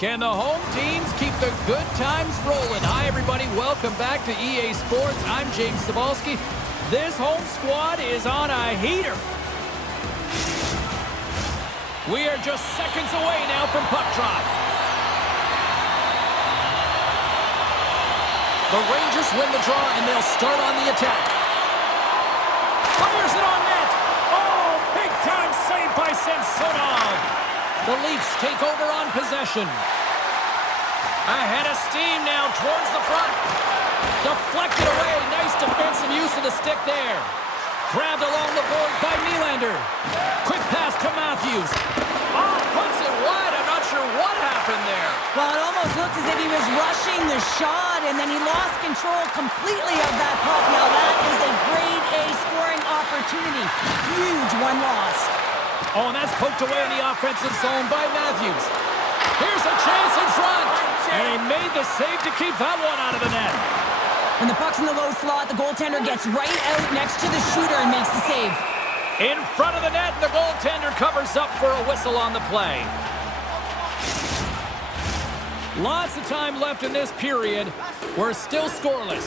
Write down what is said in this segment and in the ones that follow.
Can the home teams keep the good times rolling? Hi, everybody. Welcome back to EA Sports. I'm James Cybulski. This home squad is on a heater. We are just seconds away now from puck drop. The Rangers win the draw, and they'll start on the attack. Fires it on net. Oh, big-time save by Samsonov. The Leafs take over on possession. Ahead of steam now towards the front. Deflected away. Nice defensive use of the stick there. Grabbed along the board by Nylander. Quick pass to Matthews. Oh, puts it wide. I'm not sure what happened there. Well, it almost looked as if he was rushing the shot, and then he lost control completely of that puck. Now that is a grade A scoring opportunity. Huge one loss. Oh, and that's poked away in the offensive zone by Matthews. Here's a chance in front. And he made the save to keep that one out of the net. When the puck's in the low slot, the goaltender gets right out next to the shooter and makes the save. In front of the net, and the goaltender covers up for a whistle on the play. Lots of time left in this period. We're still scoreless.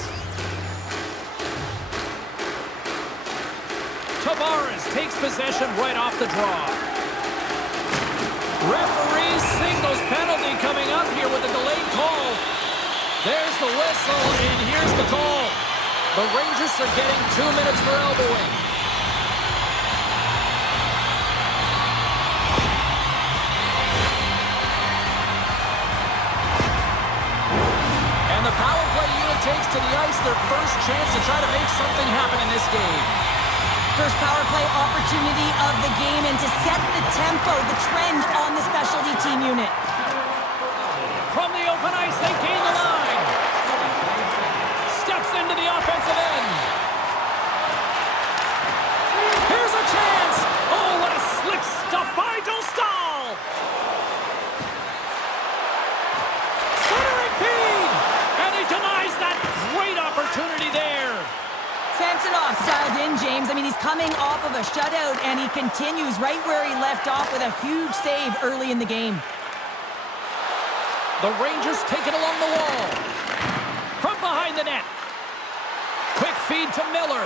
Tavares takes possession right off the draw. Referee signals penalty coming up here with a delayed call. There's the whistle, and here's the call. The Rangers are getting 2 minutes for elbowing. And the power play unit takes to the ice their first chance to try to make something happen in this game. First power play opportunity of the game, and to set the tempo, the trend on the specialty team unit. From the open ice, they gain the line. Steps into the offensive end. Here's a chance. Oh, what a slick stop by Dostal. Centering feed. And he denies that great opportunity there. Samsonov styled in, James. I mean, he's coming off of a shutout, and he continues right where he left off with a huge save early in the game. The Rangers take it along the wall. From behind the net. Quick feed to Miller.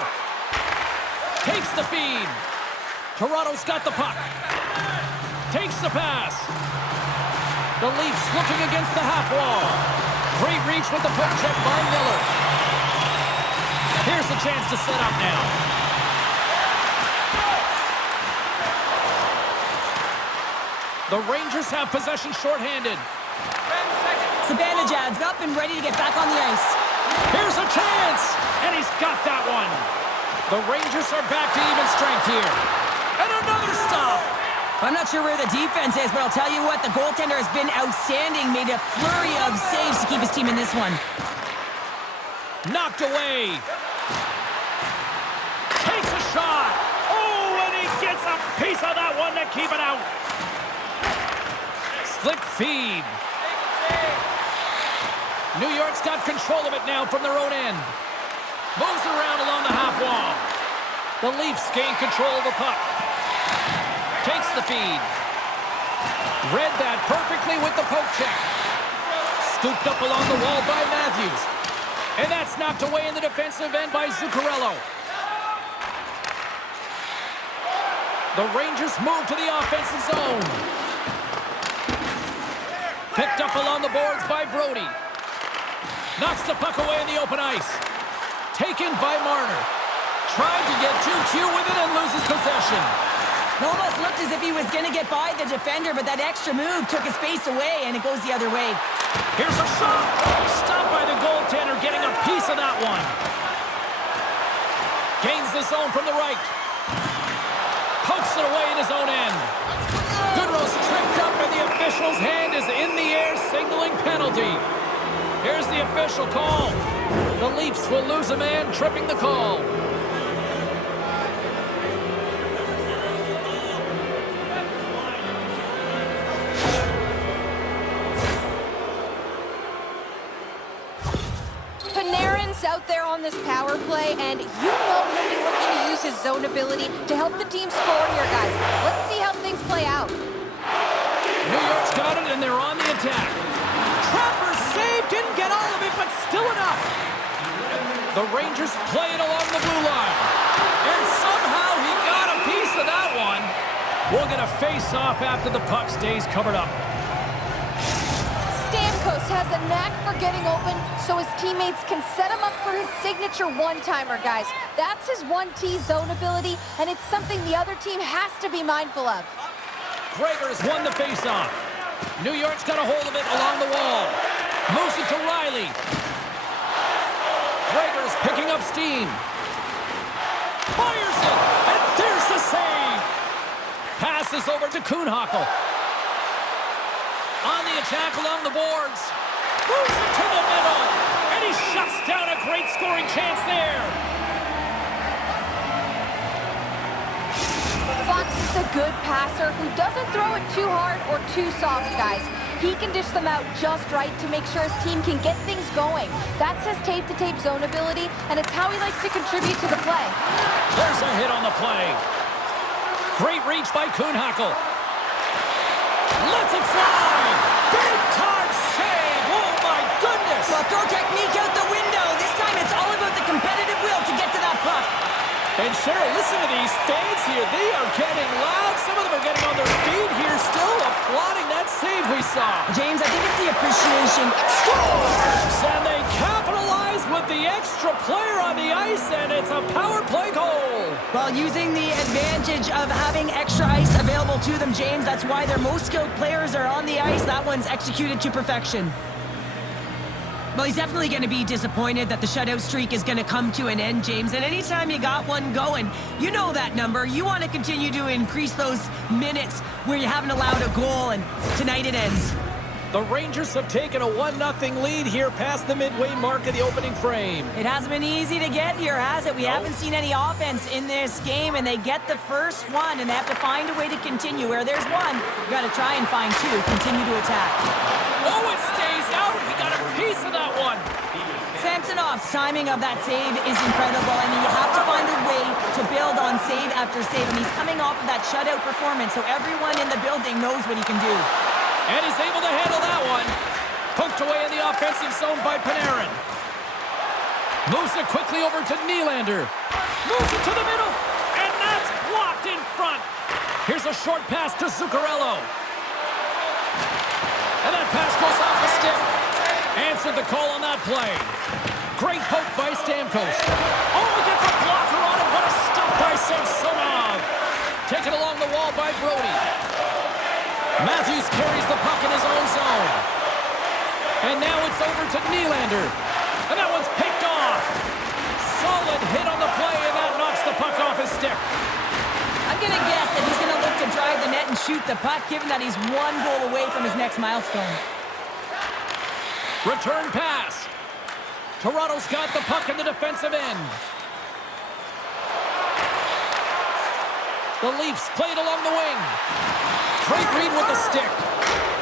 Takes the feed. Toronto's got the puck. Takes the pass. The Leafs looking against the half wall. Great reach with the puck check by Miller. Here's a chance to set up now. The Rangers have possession shorthanded. Zibanejad's up and ready to get back on the ice. Here's a chance, and he's got that one. The Rangers are back to even strength here. And another stop. I'm not sure where the defense is, but I'll tell you what, the goaltender has been outstanding. Made a flurry of saves to keep his team in this one. Knocked away. Takes a shot. Oh, and he gets a piece of that one to keep it out. Slick feed. New York's got control of it now from their own end. Moves around along the half wall. The Leafs gain control of the puck. Takes the feed. Read that perfectly with the poke check. Scooped up along the wall by Matthews. And that's knocked away in the defensive end by Zuccarello. The Rangers move to the offensive zone. Picked up along the boards by Brody. Knocks the puck away in the open ice. Taken by Marner. Tried to get too cute with it and loses possession. It almost looked as if he was going to get by the defender, but that extra move took his space away, and it goes the other way. Here's a shot. Stopped by the goaltender, getting a piece of that one. Gains the zone from the right. Pokes it away in his own end. Goodrow's tripped up, and the official's hand is in the air, signaling penalty. Here's the official call. The Leafs will lose a man, tripping the call. Panarin's out there on this power play, and you know he'll be looking to use his zone ability to help the team score here, guys. Let's see how things play out. New York's got it, and they're on the attack. Trapper saved, didn't get all of it, but still enough. The Rangers play it along the blue line. And somehow he got a piece of that one. We'll get a face-off after the puck stays covered up. Stamkos has a knack for getting open so his teammates can set him up for his signature one-timer, guys. That's his 1T zone ability, and it's something the other team has to be mindful of. Kreider's won the face-off. New York's got a hold of it along the wall. Moves it to Riley. Kreider's picking up steam. Fires it, and there's the save. Passes over to Kuhnhackl. On the attack along the boards. Moves it to the middle. And he shuts down a great scoring chance there. Fox is a good passer who doesn't throw it too hard or too soft, guys. He can dish them out just right to make sure his team can get things going. That's his tape-to-tape zone ability, and it's how he likes to contribute to the play. There's a hit on the play. Great reach by Kuhnhackl. Lets it fly! Big time save! Oh my goodness! Well, throw technique out the window. This time it's all about the competitive will to get to that puck. And Cheryl, listen to these fans here. They are getting loud. Some of them are getting on their feet here, still applauding that save we saw. James, I think it's the appreciation. Scores! And they capitalize with the extra player on the ice, and it's a power play goal. While using the advantage of having extra ice available to them, James, that's why their most skilled players are on the ice. That one's executed to perfection. Well, he's definitely going to be disappointed that the shutout streak is going to come to an end, James. And anytime you got one going, you know that number. You want to continue to increase those minutes where you haven't allowed a goal, and tonight it ends. The Rangers have taken a 1-0 lead here past the midway mark of the opening frame. It hasn't been easy to get here, has it? We haven't seen any offense in this game, and they get the first one, and they have to find a way to continue. Where there's one, you got to try and find two. Continue to attack. Oh, it stays out. He got a piece of that one. Samsonov's timing of that save is incredible. I mean, you have to find a way to build on save after save, and he's coming off of that shutout performance, so everyone in the building knows what he can do. And he's able to handle that one. Poked away in the offensive zone by Panarin. Moves it quickly over to Nylander. Moves it to the middle, and that's blocked in front. Here's a short pass to Zuccarello. And that pass goes off the stick. Answered the call on that play. Great poke by Stamkos. Oh, he gets a blocker on it. What a stop by Samsonov. Taken along the wall by Brody. Matthews carries the puck in his own zone. And now it's over to Nylander. And that one's picked off. Solid hit on the play, and that knocks the puck off his stick. I'm going to guess that he's going to look to drive the net and shoot the puck, given that he's one goal away from his next milestone. Return pass. Toronto's got the puck in the defensive end. The Leafs played along the wing. Great read with the stick.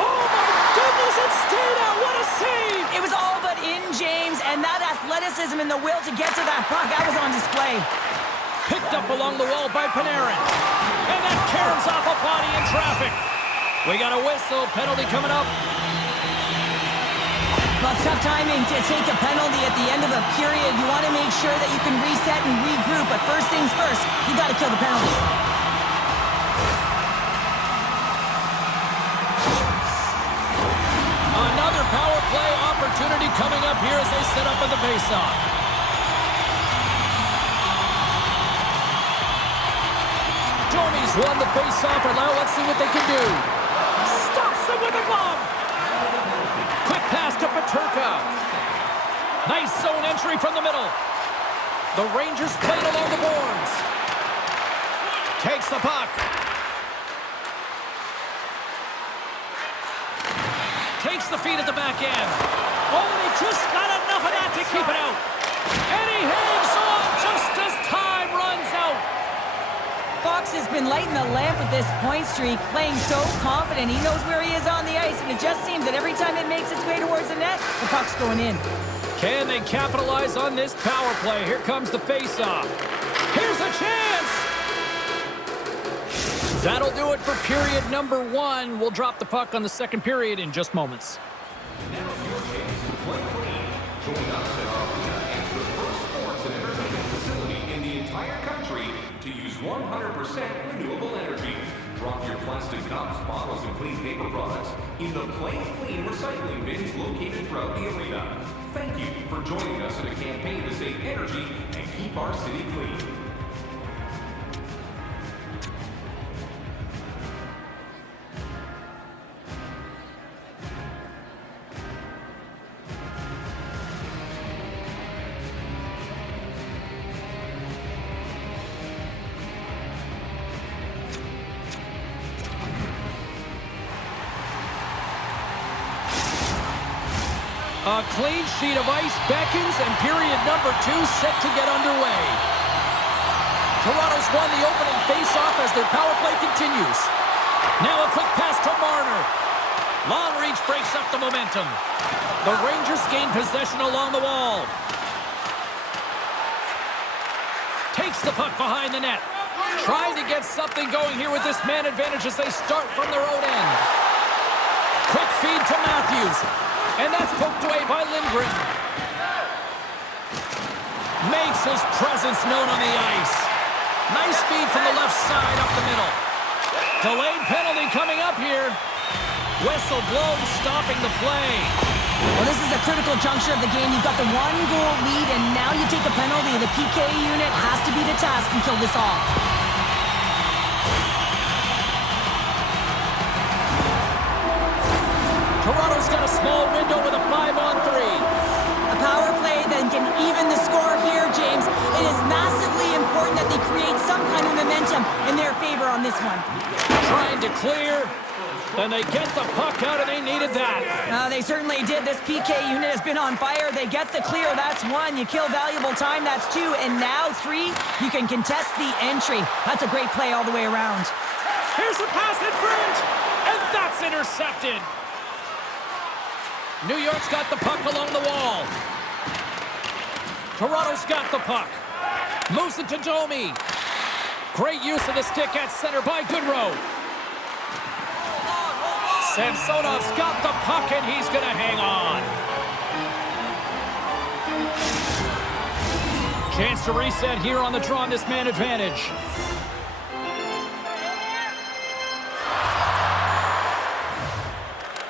Oh my goodness, it stayed out. What a save. It was all but in, James, and that athleticism and the will to get to that puck, that was on display. Picked up along the wall by Panarin. And that caroms off a body in traffic. We got a whistle. Penalty coming up. Well, it's tough timing to take a penalty at the end of a period. You want to make sure that you can reset and regroup, but first things first, you got to kill the penalty. Another power play opportunity coming up here as they set up at the faceoff. Domi's won the faceoff. Now let's see what they can do. Stops them with a glove. Quick pass to Peterka. Nice zone entry from the middle. The Rangers played along the boards. Takes the puck. Takes the feed at the back end. Oh, and he just got enough of that to keep it out. And he hangs on just as time runs out. Fox has been lighting the lamp with this point streak, playing so confident. He knows where he is on the ice, and it just seems that every time it makes its way towards the net, the puck's going in. Can they capitalize on this power play? Here comes the faceoff. Here's a chance. That'll do it for period number 1. We'll drop the puck on the second period in just moments. Now your chance to play clean. Join us at our arena as the first sports and entertainment facility in the entire country to use 100% renewable energy. Drop your plastic cups, bottles, and clean paper products in the Play Clean recycling bins located throughout the arena. Thank you for joining us in a campaign to save energy and keep our city clean. A clean sheet of ice beckons, and period number 2 set to get underway. Toronto's won the opening face-off as their power play continues. Now a quick pass to Marner. Long reach breaks up the momentum. The Rangers gain possession along the wall. Takes the puck behind the net. Trying to get something going here with this man advantage as they start from their own end. Quick feed to Matthews. And that's poked away by Lindgren. Makes his presence known on the ice. Nice feed from the left side up the middle. Delayed penalty coming up here. Whistle blown, stopping the play. Well, this is a critical juncture of the game. You've got the 1-goal lead, and now you take a penalty. The PK unit has to be the task and kill this off. Toronto's got a small window with a 5-on-3. A power play that can even the score here, James. It is massively important that they create some kind of momentum in their favor on this one. Trying to clear, and they get the puck out, and they needed that. They certainly did. This PK unit has been on fire. They get the clear. That's 1. You kill valuable time. That's 2. And now 3, you can contest the entry. That's a great play all the way around. Here's a pass in front, and that's intercepted. New York's got the puck along the wall. Toronto's got the puck. Moves it to Domi. Great use of the stick at center by Goodrow. Samsonov's got the puck, and he's going to hang on. Chance to reset here on the draw on this man advantage.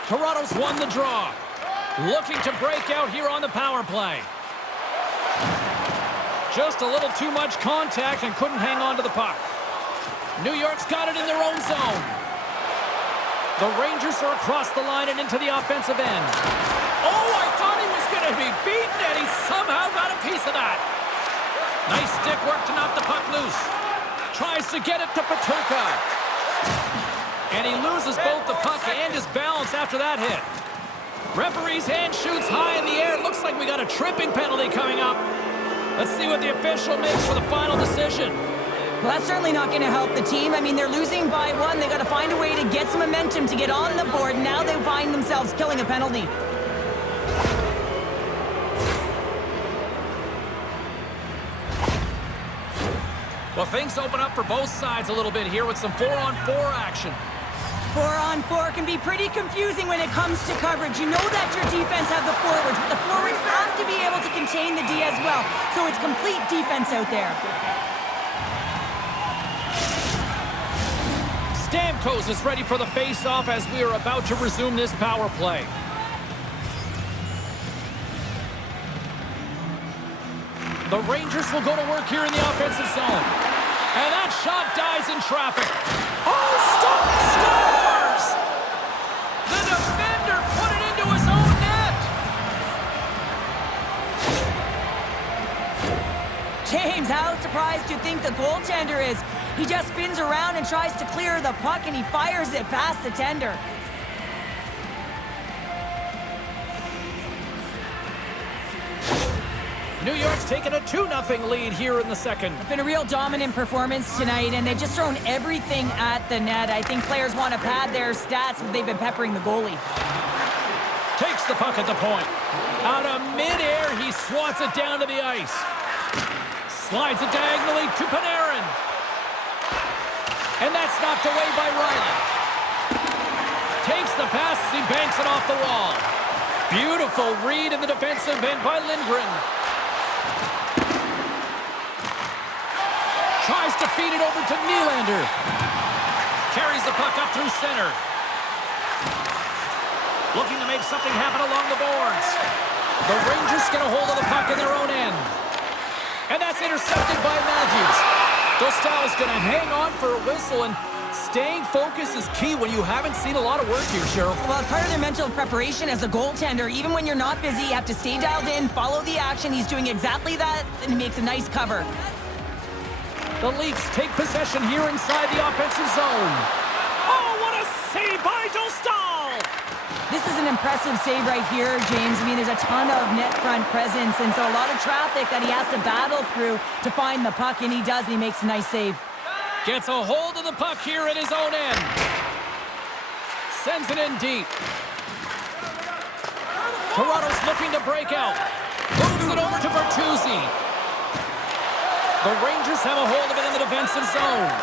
Toronto's won the draw. Looking to break out here on the power play. Just a little too much contact and couldn't hang on to the puck. New York's got it in their own zone. The Rangers are across the line and into the offensive end. Oh, I thought he was going to be beaten, and he somehow got a piece of that. Nice stick work to knock the puck loose. Tries to get it to Peterka. And he loses both the puck and his balance after that hit. Referee's hand shoots high in the air. Looks like we got a tripping penalty coming up. Let's see what the official makes for the final decision. Well, that's certainly not going to help the team. I mean, they're losing by 1. They got to find a way to get some momentum to get on the board. Now they find themselves killing a penalty. Well, things open up for both sides a little bit here with some 4-on-4 action. 4-on-4 can be pretty confusing when it comes to coverage. You know that your defense have the forwards, but the forwards have to be able to contain the D as well. So it's complete defense out there. Stamkos is ready for the face-off as we are about to resume this power play. The Rangers will go to work here in the offensive zone. And that shot dies in traffic. Oh, stop! Scores! The defender put it into his own net. James, how surprised do you think the goaltender is? He just spins around and tries to clear the puck, and he fires it past the tender. New York's taken a 2-0 lead here in the second. It's been a real dominant performance tonight, and they've just thrown everything at the net. I think players want to pad their stats, but they've been peppering the goalie. Takes the puck at the point. Out of midair, he swats it down to the ice. Slides it diagonally to Panarin. And that's knocked away by Riley. Takes the pass as he banks it off the wall. Beautiful read in the defensive end by Lindgren. Tries to feed it over to Nylander. Carries the puck up through center. Looking to make something happen along the boards. The Rangers get a hold of the puck in their own end. And that's intercepted by Matthews. Dostal is going to hang on for a whistle, and staying focused is key when you haven't seen a lot of work here, Cheryl. Well, it's part of their mental preparation as a goaltender. Even when you're not busy, you have to stay dialed in, follow the action. He's doing exactly that, and he makes a nice cover. The Leafs take possession here inside the offensive zone. Oh, what a save by Dostal! This is an impressive save right here, James. I mean, there's a ton of net front presence, and so a lot of traffic that he has to battle through to find the puck, and he does, and he makes a nice save. Gets a hold of the puck here at his own end. Sends it in deep. Toronto's looking to break out. Moves it over to Bertuzzi. The Rangers have a hold of it in the defensive zone.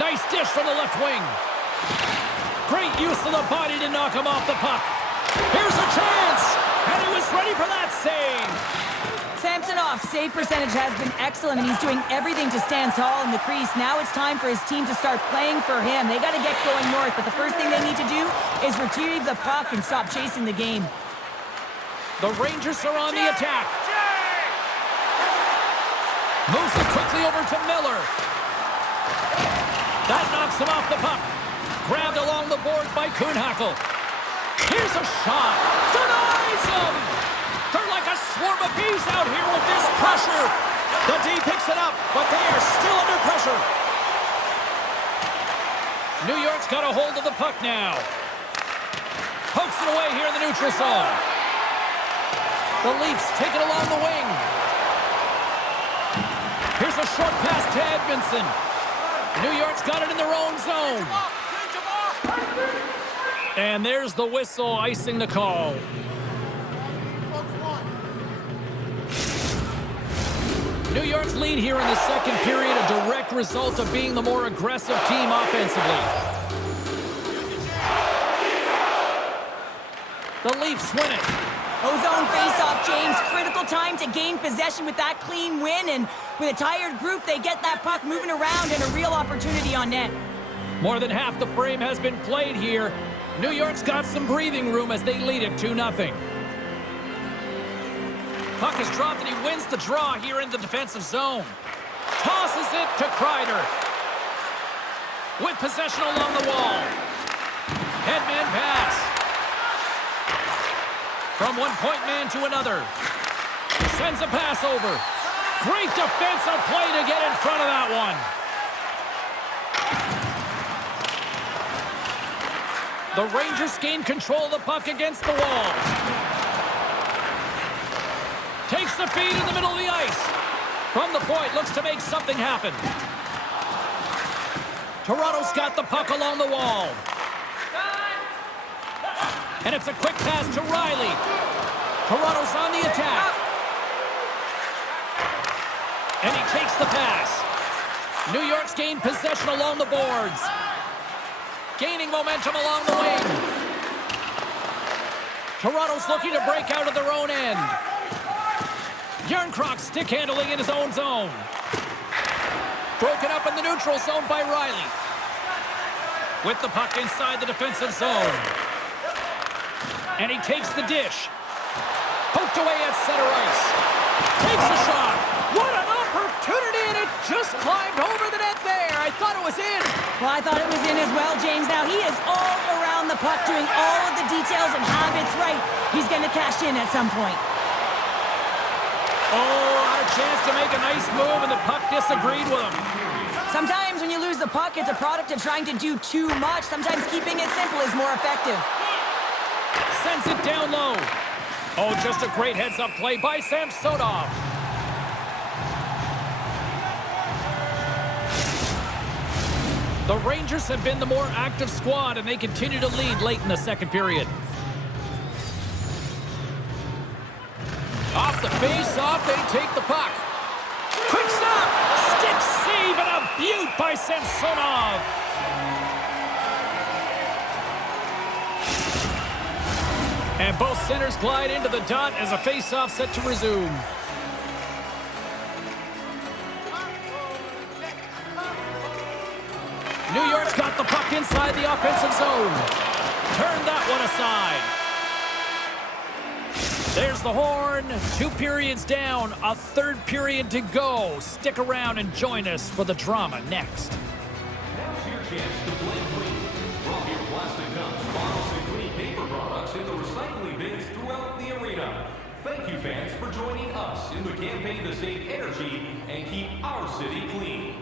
Nice dish from the left wing. Great use of the body to knock him off the puck. Here's a chance, and he was ready for that save. Samsonov's save percentage has been excellent, and he's doing everything to stand tall in the crease. Now it's time for his team to start playing for him. They got to get going north, but the first thing they need to do is retrieve the puck and stop chasing the game. The Rangers are on the attack. Moves it quickly over to Miller. That knocks him off the puck. Grabbed along the boards by Kuhnhackl. Here's a shot. Denies him! They're like a swarm of bees out here with this pressure. The D picks it up, but they are still under pressure. New York's got a hold of the puck now. Pokes it away here in the neutral zone. The Leafs take it along the wing. Here's a short pass to Edmondson. New York's got it in their own zone. And there's the whistle icing the call. New York's lead here in the second period, a direct result of being the more aggressive team offensively. The Leafs win it. Ozone face-off, James. Critical time to gain possession with that clean win, and with a tired group, they get that puck moving around and a real opportunity on net. More than half the frame has been played here. New York's got some breathing room as they lead it 2-0. Puck is dropped and he wins the draw here in the defensive zone. Tosses it to Kreider. With possession along the wall. Headman pass. From one point man to another. Sends a pass over. Great defensive play to get in front of that one. The Rangers gain control of the puck against the wall. Takes the feed in the middle of the ice. From the point, looks to make something happen. Toronto's got the puck along the wall. And it's a quick pass to Riley. Toronto's on the attack. And he takes the pass. New York's gained possession along the boards. Gaining momentum along the wing. Toronto's looking to break out of their own end. Järnkrok stick handling in his own zone. Broken up in the neutral zone by Riley. With the puck inside the defensive zone. And he takes the dish. Poked away at center ice. Takes a shot. What an opportunity, and it just climbed over the net there. I thought it was in. Well, I thought it was in as well, James. Now he is all around the puck, doing all of the details and habits right. He's going to cash in at some point. Oh, had a chance to make a nice move, and the puck disagreed with him. Sometimes when you lose the puck, it's a product of trying to do too much. Sometimes keeping it simple is more effective. Sends it down low. Oh, just a great heads-up play by Samsonov. The Rangers have been the more active squad, and they continue to lead late in the second period. Off the face-off, they take the puck. Quick stop! Stick save and a beaut Blocked by Samsonov. And both centers glide into the dot as a face-off set to resume. New York's got the puck inside the offensive zone. Turn that one aside. There's the horn. 2 periods down, a 3rd period to go. Stick around and join us for the drama next. Now's your chance to play clean. Drop your plastic cups, bottles, and clean paper products into recycling bins throughout the arena. Thank you, fans, for joining us in the campaign to save energy and keep our city clean.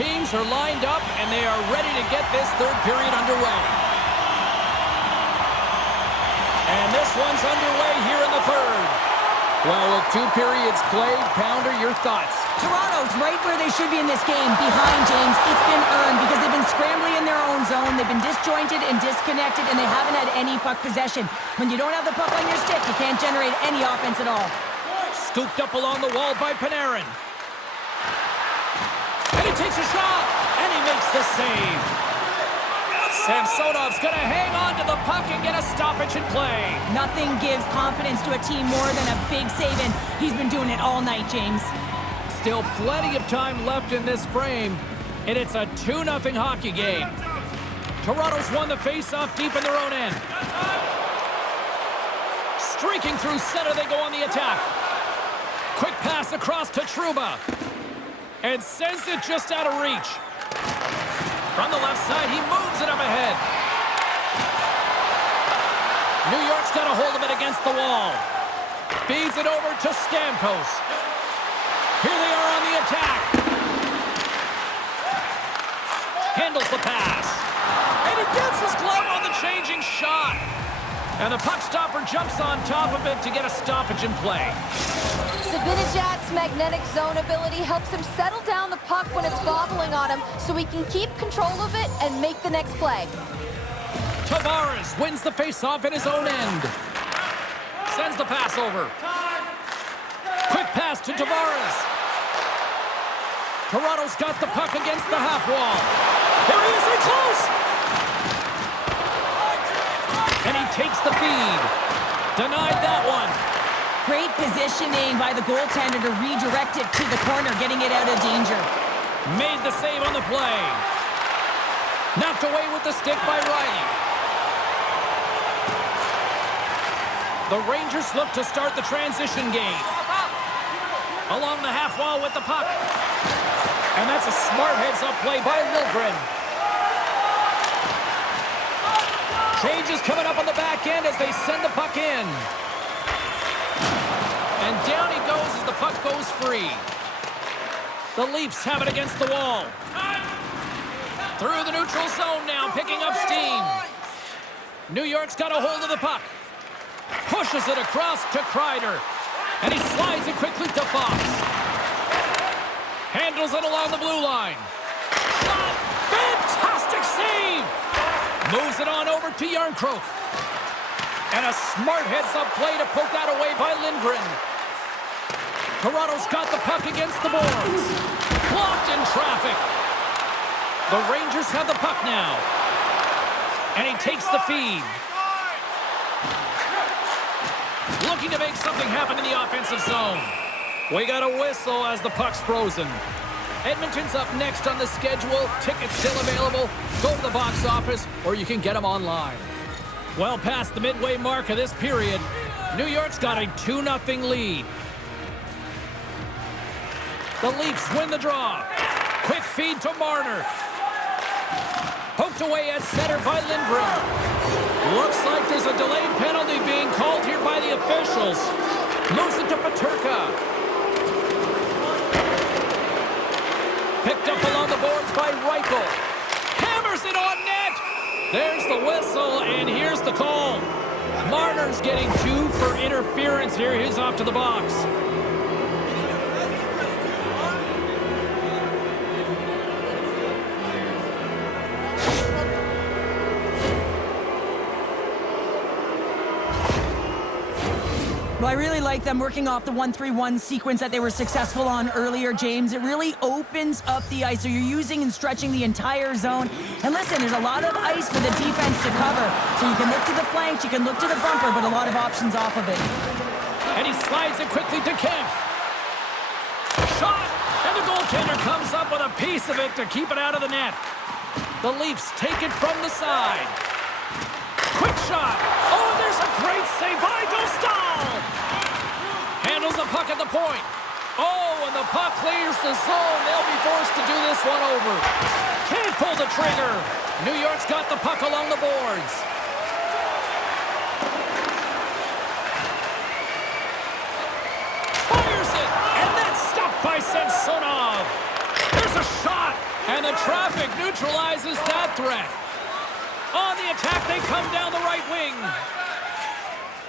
Teams are lined up, and they are ready to get this 3rd period underway. And this one's underway here in the 3rd. Well, with 2 periods played, Pounder, your thoughts? Toronto's right where they should be in this game, behind James. It's been earned because they've been scrambling in their own zone. They've been disjointed and disconnected, and they haven't had any puck possession. When you don't have the puck on your stick, you can't generate any offense at all. Scooped up along the wall by Panarin. And he takes a shot, and he makes the save. Samsonov's going to hang on to the puck and get a stoppage in play. Nothing gives confidence to a team more than a big save, and he's been doing it all night, James. Still plenty of time left in this frame, and it's a 2-0 hockey game. Toronto's won the face-off deep in their own end. Streaking through center, they go on the attack. Quick pass across to Trouba. And sends it just out of reach. From the left side, he moves it up ahead. New York's got a hold of it against the wall. Feeds it over to Stamkos. Here they are on the attack. Handles the pass. And he gets his glove on the changing shot. And the puck stopper jumps on top of it to get a stoppage in play. Zibanejad's magnetic zone ability helps him settle down the puck when it's bobbling on him so he can keep control of it and make the next play. Tavares wins the faceoff in his own end. Sends the pass over. Quick pass to Tavares. Toronto's got the puck against the half wall. There he is, in close! And he takes the feed. Denied that one. Great positioning by the goaltender to redirect it to the corner, getting it out of danger. Made the save on the play. Knocked away with the stick by Riley. The Rangers look to start the transition game. Along the half wall with the puck. And that's a smart heads-up play by Lindgren. Changes coming up on the back end as they send the puck in. And down he goes as the puck goes free. The Leafs have it against the wall. Through the neutral zone now, picking up steam. New York's got a hold of the puck. Pushes it across to Kreider. And he slides it quickly to Fox. Handles it along the blue line. Shot! Fantastic save! Moves it on over to Yarncroke. And a smart heads-up play to poke that away by Lindgren. Toronto's got the puck against the boards. Blocked in traffic. The Rangers have the puck now. And he takes the feed. Looking to make something happen in the offensive zone. We got a whistle as the puck's frozen. Edmonton's up next on the schedule. Tickets still available. Go to the box office, or you can get them online. Well past the midway mark of this period, New York's got a 2-0 lead. The Leafs win the draw. Quick feed to Marner. Poked away at center by Lindgren. Looks like there's a delayed penalty being called here by the officials. Moves it to Peterka. Picked up along the boards by Reichel. Hammers it on net. There's the whistle, and here's the call. Marner's getting 2 for interference here. He's off to the box. Well, I really like them working off the 1-3-1 sequence that they were successful on earlier, James. It really opens up the ice, so you're using and stretching the entire zone. And listen, there's a lot of ice for the defense to cover. So you can look to the flanks, you can look to the bumper, but a lot of options off of it. And he slides it quickly to Kemp. Shot! And the goaltender comes up with a piece of it to keep it out of the net. The Leafs take it from the side. Quick shot! Oh, there's a great save by Dostal! Handles the puck at the point. Oh, and the puck clears the zone. They'll be forced to do this one over. Can't pull the trigger. New York's got the puck along the boards. Fires it, and that's stopped by Samsonov. There's a shot, and the traffic neutralizes that threat. On the attack, they come down the right wing.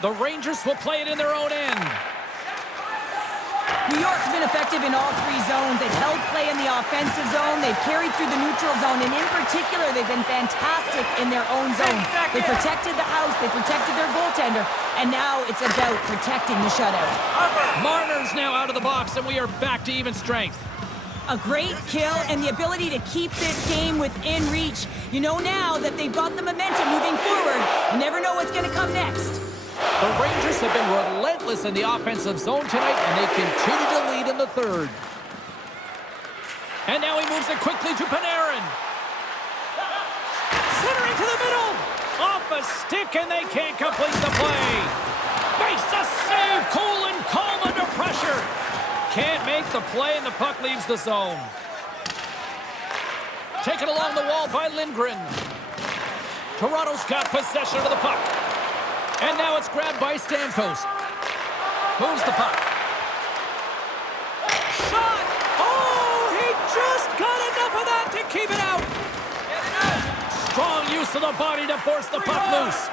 The Rangers will play it in their own end. New York's been effective in all 3 zones. They've held play in the offensive zone. They've carried through the neutral zone. And in particular, they've been fantastic in their own zone. They protected the house. They protected their goaltender. And now it's about protecting the shutout. Marner's now out of the box, and we are back to even strength. A great kill and the ability to keep this game within reach. You know now that they've got the momentum moving forward. You never know what's going to come next. The Rangers have been relentless in the offensive zone tonight, and they continue to lead in the third. And now he moves it quickly to Panarin. Centering to the middle. Off a stick, and they can't complete the play. Makes a save. Cool and calm under pressure. Can't make the play, and the puck leaves the zone. Taken along the wall by Lindgren. Toronto's got possession of the puck. And now it's grabbed by Stamkos. Moves the puck. Shot! Oh, he just got enough of that to keep it out. Strong use of the body to force the puck loose.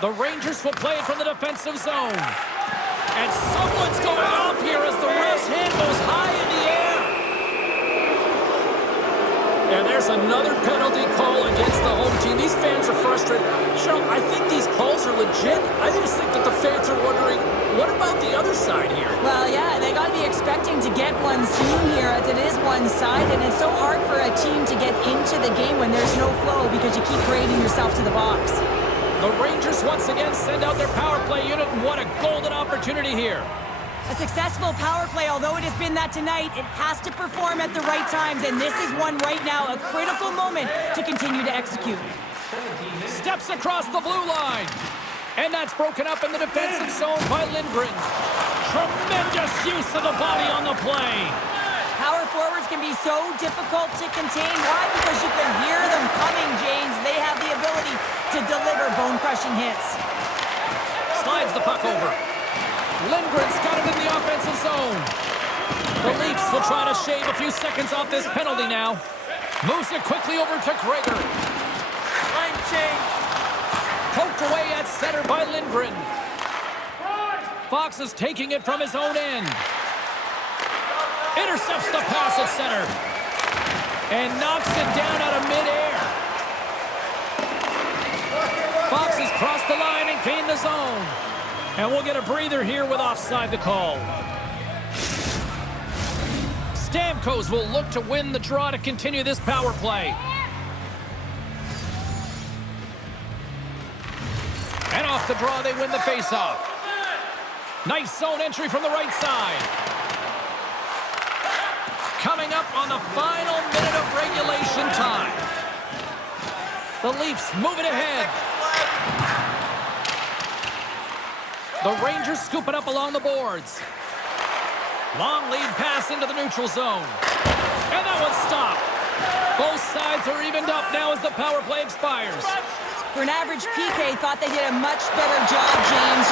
The Rangers will play it from the defensive zone. And someone's going off here as the ref's hand goes high in the air. And there's another penalty call against the home team. These fans are frustrated. Cheryl, I think these calls are legit. I just think that the fans are wondering, what about the other side here? Well, yeah, they got to be expecting to get one soon here, as it is one side, and it's so hard for a team to get into the game when there's no flow because you keep grading yourself to the box. The Rangers once again send out their power play unit, and what a golden opportunity here. A successful power play, although it has been that tonight, it has to perform at the right times, and this is one right now, a critical moment to continue to execute. Steps across the blue line, and that's broken up in the defensive zone by Lindgren. Tremendous use of the body on the play. Power forwards can be so difficult to contain. Why? Because you can hear them coming, James. They have the ability to deliver bone-crushing hits. Slides the puck over. Lindgren's got it in the offensive zone. The Leafs will try to shave a few seconds off this penalty now. Moves it quickly over to Kreider. Line change. Poked away at center by Lindgren. Fox is taking it from his own end. Intercepts the pass at center. And knocks it down out of midair. Fox has crossed the line and gained the zone. And we'll get a breather here with offside the call. Stamkos will look to win the draw to continue this power play. And off the draw, they win the faceoff. Nice zone entry from the right side. Coming up on the final minute of regulation time. The Leafs move it ahead. The Rangers scoop it up along the boards. Long lead pass into the neutral zone. And that one's stopped. Both sides are evened up now as the power play expires. For an average PK, thought they did a much better job, James.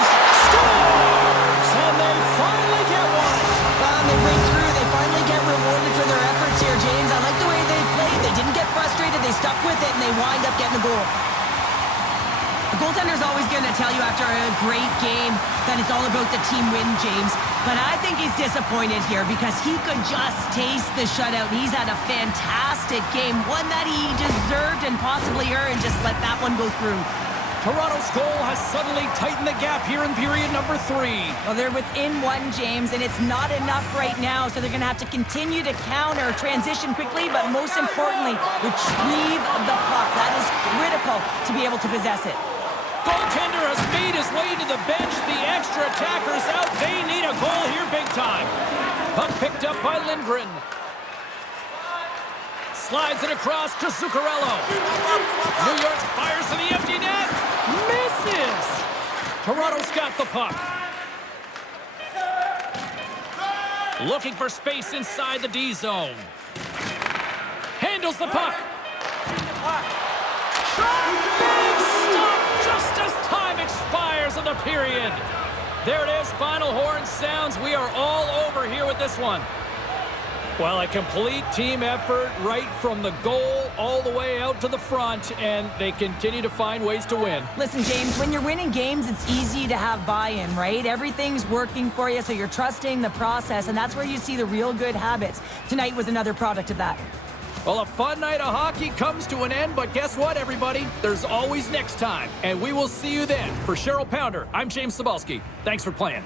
Scores! And they finally get one. They break through. They finally get rewarded for their efforts here, James. I like the way they played. They didn't get frustrated. They stuck with it, and they wind up getting a goal. The goaltender's always going to tell you after a great game that it's all about the team win, James. But I think he's disappointed here because he could just taste the shutout. He's had a fantastic game, one that he deserved and possibly earned. Just let that one go through. Toronto's goal has suddenly tightened the gap here in period number 3. Well, they're within one, James, and it's not enough right now, so they're going to have to continue to counter, transition quickly, but most importantly, retrieve the puck. That is critical to be able to possess it. Goaltender has made his way to the bench. The extra attacker's out. They need a goal here big time. Puck picked up by Lindgren. Slides it across to Zuccarello. New York fires to the empty net. Misses! Toronto's got the puck. Looking for space inside the D zone. Handles the puck. Big stop just as time expires in the period. There it is. Final horn sounds. We are all over here with this one. Well, a complete team effort right from the goal all the way out to the front, and they continue to find ways to win. Listen, James, when you're winning games, it's easy to have buy-in, right? Everything's working for you, so you're trusting the process, and that's where you see the real good habits. Tonight was another product of that. Well, a fun night of hockey comes to an end, but guess what, everybody? There's always next time, and we will see you then. For Cheryl Pounder, I'm James Cybulski. Thanks for playing.